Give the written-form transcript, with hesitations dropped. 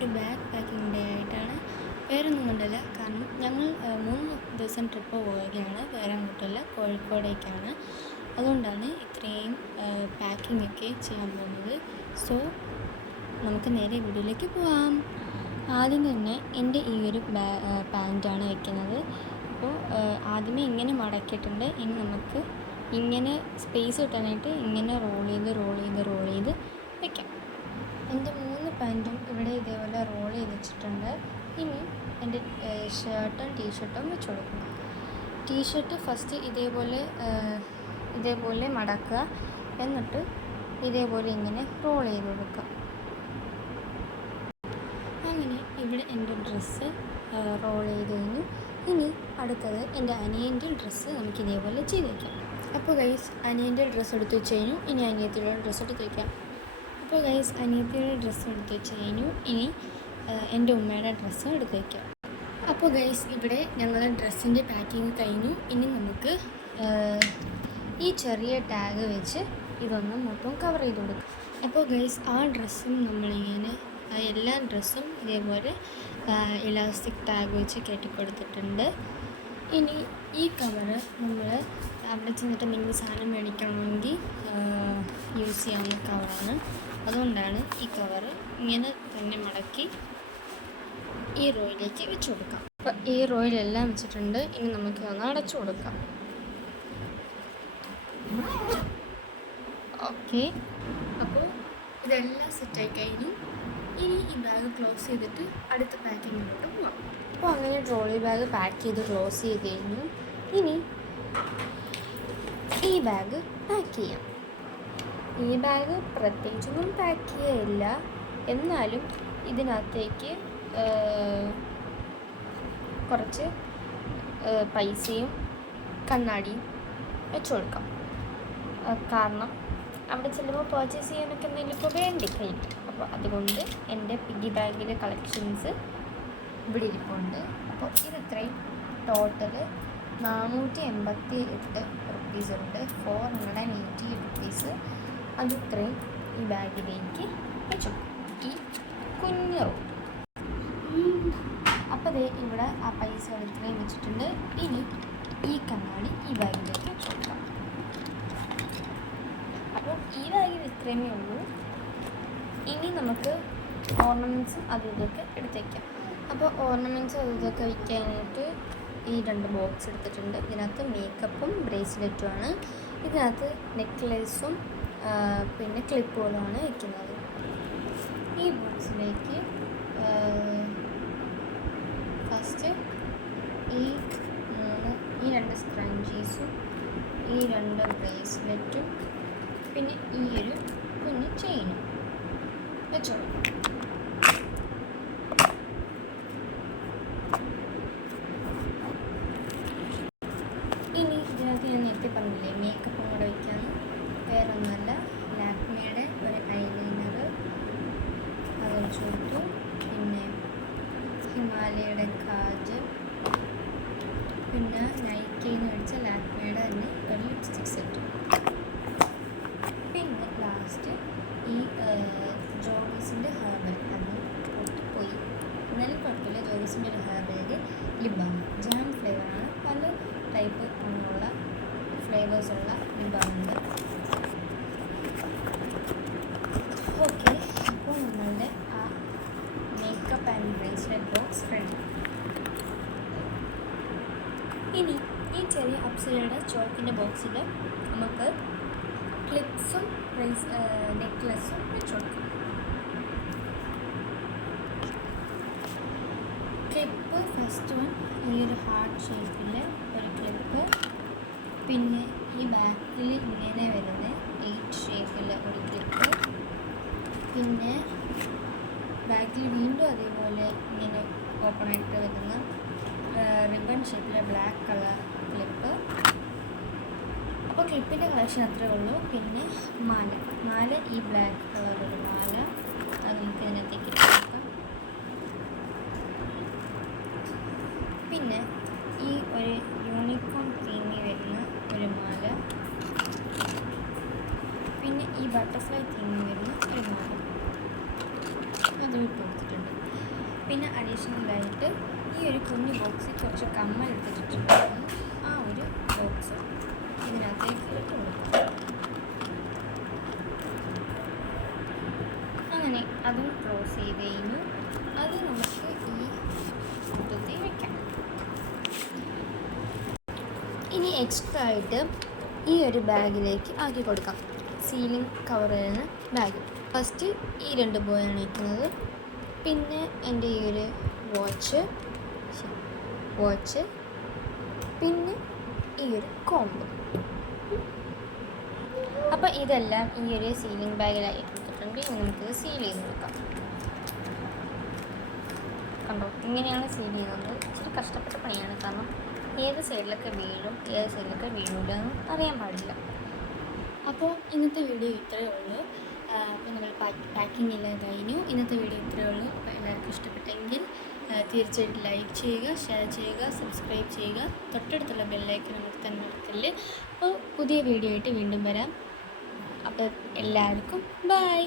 ഒരു bag packing day ആയിട്ടാണ്. വേറൊന്നും കൊണ്ടല്ല, കാരണം ഞങ്ങൾ 3 ദിവസം ട്രിപ്പ് പോവുകയാണ്. വേറെ അങ്ങോട്ടല്ല, കോഴിക്കോടേക്കാണ്. അതുകൊണ്ടാണ് ഇത്രയും പാക്കിംഗ് ഒക്കെ ചെയ്യാൻ പോകുന്നത്. സോ നമുക്ക് നേരെ വീഡിയോയിലേക്ക് പോവാം. ആദ്യം തന്നെ എൻ്റെ ഈ ഒരു പാൻറ്റാണ് വയ്ക്കുന്നത്. അപ്പോൾ ആദ്യമേ ഇങ്ങനെ മടക്കിയിട്ടുണ്ട്. ഇനി നമുക്ക് ഇങ്ങനെ സ്പേസ് കിട്ടാനായിട്ട് ഇങ്ങനെ റോൾ ചെയ്ത് വയ്ക്കാം. എൻ്റെ 3 പാൻറ്റും ഇവിടെ ഇതേപോലെ റോൾ ചെയ്ത് വെച്ചിട്ടുണ്ട്. ഇനി എൻ്റെ ഷർട്ടും ടീഷർട്ടും വെച്ച് കൊടുക്കും. ടീഷർട്ട് ഫസ്റ്റ് ഇതേപോലെ മടക്കുക, എന്നിട്ട് ഇതേപോലെ ഇങ്ങനെ റോൾ ചെയ്ത് കൊടുക്കുക. അങ്ങനെ ഇവിടെ എൻ്റെ ഡ്രസ്സ് റോൾ ചെയ്ത് കഴിഞ്ഞു. ഇനി അടുത്തത് എൻ്റെ അനിയൻ്റെ ഡ്രസ്സ് നമുക്ക് ഇതേപോലെ ചെയ്ത് വയ്ക്കാം. അപ്പോൾ ഗൈസ്, അനിയൻ്റെ ഡ്രസ്സ് എടുത്ത് വെച്ച് കഴിഞ്ഞു. ഇനി അനിയത്തിയുടെ ഡ്രസ്സ് എടുത്ത് വയ്ക്കാം. അപ്പോൾ ഗൈസ്, അനിയത്തിയുടെ ഡ്രസ്സ് എടുത്ത് വെച്ച് കഴിഞ്ഞു. ഇനി എൻ്റെ ഉമ്മയുടെ ഡ്രസ്സ് എടുത്ത് വയ്ക്കാം. അപ്പോൾ ഗൈസ്, ഇവിടെ ഞങ്ങൾ ഡ്രസ്സിൻ്റെ പാക്കിങ് കഴിഞ്ഞു. ഇനി നമുക്ക് ഈ ചെറിയ ടാഗ് വെച്ച് ഇതൊന്ന് മൊത്തം കവർ ചെയ്ത് കൊടുക്കും. അപ്പോൾ ഗൈസ്, ആ ഡ്രസ്സും നമ്മളിങ്ങനെ എല്ലാ ഡ്രസ്സും ഇതേപോലെ ഇലാസ്റ്റിക് ടാഗ് വെച്ച് കെട്ടിക്കൊടുത്തിട്ടുണ്ട്. ഇനി ഈ കവറ് നമ്മൾ അവിടെ ചെന്നിട്ട് എന്തെങ്കിലും സാധനം മേടിക്കണമെങ്കിൽ യൂസ് ചെയ്യാവുന്ന കവറാണ്. അതുകൊണ്ടാണ് ഈ കവറ് ഇങ്ങനെ തന്നെ മടക്കി ഈ റോയിലേക്ക് വെച്ച് കൊടുക്കാം. അപ്പോൾ ഈ റോയിലെല്ലാം വെച്ചിട്ടുണ്ട്. ഇനി നമുക്ക് ഒന്ന് അടച്ചു കൊടുക്കാം. ഓക്കെ, അപ്പോൾ ഇതെല്ലാം സെറ്റായി കഴിഞ്ഞു. ഇനി ഈ ബാഗ് ക്ലോസ് ചെയ്തിട്ട് അടുത്ത പാക്കിങ്ങിലോട്ട് പോകാം. അപ്പോൾ അങ്ങനെ ട്രോളി ബാഗ് പാക്ക് ചെയ്ത് ക്ലോസ് ചെയ്ത് കഴിഞ്ഞു. ഇനി ഈ ബാഗ് പാക്ക് ചെയ്യാം. ഈ ബാഗ് പ്രത്യേകിച്ചൊന്നും പാക്ക് ചെയ്യുകയില്ല, എന്നാലും ഇതിനകത്തേക്ക് കുറച്ച് പൈസയും കണ്ണാടിയും വെച്ച് കൊടുക്കാം. കാരണം അവിടെ ചെല്ലുമ്പോൾ പർച്ചേസ് ചെയ്യാനൊക്കെ എന്തെങ്കിലും ഇപ്പോൾ വേണ്ടി കയ്യിൽ. അപ്പോൾ അതുകൊണ്ട് എൻ്റെ പിഗ്ഗി ബാഗിലെ കളക്ഷൻസ് ഇവിടെ ഇരിപ്പുണ്ട്. അപ്പോൾ ഇതിത്രയും ടോട്ടൽ 488 റുപ്പീസ് ഉണ്ട്. 480 റുപ്പീസ് അതിത്രയും ഈ ബാഗിലേക്ക് വെച്ചു, ഈ കുഞ്ഞു റോഡ്. അപ്പോൾ ഇവിടെ ആ പൈസകൾ ഇത്രയും വെച്ചിട്ടുണ്ട്. ഇനി ഈ കണ്ണാടി ഈ ബാഗിലേക്ക് വെച്ച് കൊടുക്കാം. അപ്പോൾ ഈ ബാഗിൽ ഇത്രയുമേ ഉള്ളൂ. ഇനി നമുക്ക് ഓർണമെൻറ്റ്സും അതും ഇതൊക്കെ എടുത്തേക്കാം. അപ്പോൾ ഓർണമെൻറ്റ്സും അതും ഇതൊക്കെ വയ്ക്കാനായിട്ട് ഈ 2 ബോക്സ് എടുത്തിട്ടുണ്ട്. ഇതിനകത്ത് മേക്കപ്പും ബ്രേസ്ലെറ്റുമാണ്. ഇതിനകത്ത് നെക്ലേസും പിന്നെ ക്ലിപ്പുകളുമാണ് വയ്ക്കുന്നത്. ഈ ബോക്സിലേക്ക് ഫസ്റ്റ് ഈ 2 സ്ക്രഞ്ചീസും ഈ 2 ബ്രേസ്ലെറ്റും പിന്നെ ഈ ഒരു കുഞ്ഞ് ചെയിനും വെച്ചോളൂ. ഇനി ഇതിനകത്ത് ഞാൻ നേരത്തെ പറഞ്ഞില്ലേ മേക്കപ്പും കൂടെ വയ്ക്കാന്ന്, വേറെ ഒന്നുമല്ല, ലാക്മേയുടെ ഒരു ഐലൈനർ അത് വെച്ച് കൊടുത്തു. പിന്നെ ഹിമാലയയുടെ കാജൽ, പിന്നെ നൈക്കയിൽ നിന്ന് മേടിച്ച ലാക്മേയുടെ തന്നെ ഒരു ലിപ്സ്റ്റിക് സെറ്റ്. പിന്നെ ലാസ്റ്റ് ഈ ജോഗീസിൻ്റെ ഹെർബൽ, അത് പൊട്ടിപ്പോയി എന്നാലും കുഴപ്പമില്ല. ജോഗീസിൻ്റെ ഒരു ഹെർബലിൽ ലിപ് ബാം, ജാം ഫ്ലേവറാണ്. പല ടൈപ്പ് ഉള്ള ഫ്ലേവേഴ്സുള്ള ലിപ് ബാമുണ്ട്. ഓക്കെ, അപ്പോൾ നമ്മളുടെ ആ makeup and bracelet box ready. ഇനി ഈ ചെറിയ അപ്സരയുടെ ചോക്കിൻ്റെ ബോക്സിൽ നമുക്ക് ക്ലിപ്സും നെക്ലസും വെച്ച് കൊടുക്കാം. ക്ലിപ്പ് ഫസ്റ്റ് വൺ ഈ ഒരു ഹാർട്ട് ഷേപ്പിൽ ഒരു ക്ലിപ്പ്, പിന്നെ ഈ ബാക്കിൽ ഇങ്ങനെ വരുന്ന 8 ഷേപ്പിൽ ഒരു ക്ലിപ്പ്, പിന്നെ ബാക്കിൽ വീണ്ടും അതേപോലെ ഇങ്ങനെ ഓപ്പണായിട്ട് വരുന്ന റിബൺ ഷേപ്പിലെ ബ്ലാക്ക് കളർ ക്ലിപ്പ്. അപ്പോൾ ക്ലിപ്പിൻ്റെ കളക്ഷൻ അത്രേ ഉള്ളൂ. പിന്നെ മാല ഈ ബ്ലാക്ക് കളർ ഒരു മാല, അത് നമുക്ക് ഇതിനകത്തേക്ക് ഇട്ട് കൊടുക്കാം. പിന്നെ ഈ ഒരു യൂണിക്കോൺ തീമി വരുന്ന ഒരു മാല, പിന്നെ ഈ ബട്ടർഫ്ലൈ തീമി വരുന്ന ഒരു മാല, അത് ഇട്ട് കൊടുത്തിട്ടുണ്ട്. പിന്നെ അഡീഷണലായിട്ട് ഈ ഒരു കുഞ്ഞു ബോക്സിൽ കുറച്ച് കമ്മൽ എടുത്തിട്ടുണ്ടായിരുന്നു. ആ ഒരു ബോക്സ് ഇതിനകത്തേക്ക് ഇട്ട് കൊടുക്കും. അങ്ങനെ അതും ക്ലോസ് ചെയ്ത് കഴിഞ്ഞു. അത് നമുക്ക് ഈ കൂട്ടത്തിൽ വയ്ക്കാം. ഇനി എക്സ്ട്രാ ആയിട്ട് ഈ ഒരു ബാഗിലേക്ക് ആക്കി കൊടുക്കാം. സീലിംഗ് കവർ ചെയ്യുന്ന ബാഗ്. ഫസ്റ്റ് ഈ 2 ബോയാണ് വയ്ക്കുന്നത്. പിന്നെ എൻ്റെ ഈ ഒരു വാച്ച്, പിന്നെ ഈ ഒരു കോമ്പ്. അപ്പോൾ ഇതെല്ലാം ഈ ഒരു സീലിംഗ് ബാഗിലായി കൊടുത്തിട്ടുണ്ട്. ഇനി നമുക്കിത് സീൽ ചെയ്ത് കൊടുക്കാം. കണ്ടോ, ഇങ്ങനെയാണ് സീൽ ചെയ്യുന്നത്. ഇച്ചിരി കഷ്ടപ്പെട്ട പണിയാണ്, കാരണം ഏത് സൈഡിലൊക്കെ വീഴും ഏത് സൈഡിലൊക്കെ വീഴില്ല എന്ന് അറിയാൻ പാടില്ല. അപ്പോൾ ഇന്നത്തെ വീഡിയോ ഇത്രയേ ഉള്ളൂ. അപ്പോൾ നമ്മൾ പാക്കിംഗ് എല്ലാം കഴിഞ്ഞു. ഇന്നത്തെ വീഡിയോ ഇത്രയേ ഉള്ളൂ. അപ്പോൾ എല്ലാവർക്കും ഇഷ്ടപ്പെട്ടെങ്കിൽ തീർച്ചയായിട്ടും ലൈക്ക് ചെയ്യുക, ഷെയർ ചെയ്യുക, സബ്സ്ക്രൈബ് ചെയ്യുക. തൊട്ടടുത്തുള്ള ബെല്ലൈക്കൺ നമുക്ക് തന്നെ നടക്കല്. അപ്പോൾ പുതിയ വീഡിയോ ആയിട്ട് വീണ്ടും വരാം. അപ്പോൾ എല്ലാവർക്കും ബൈ.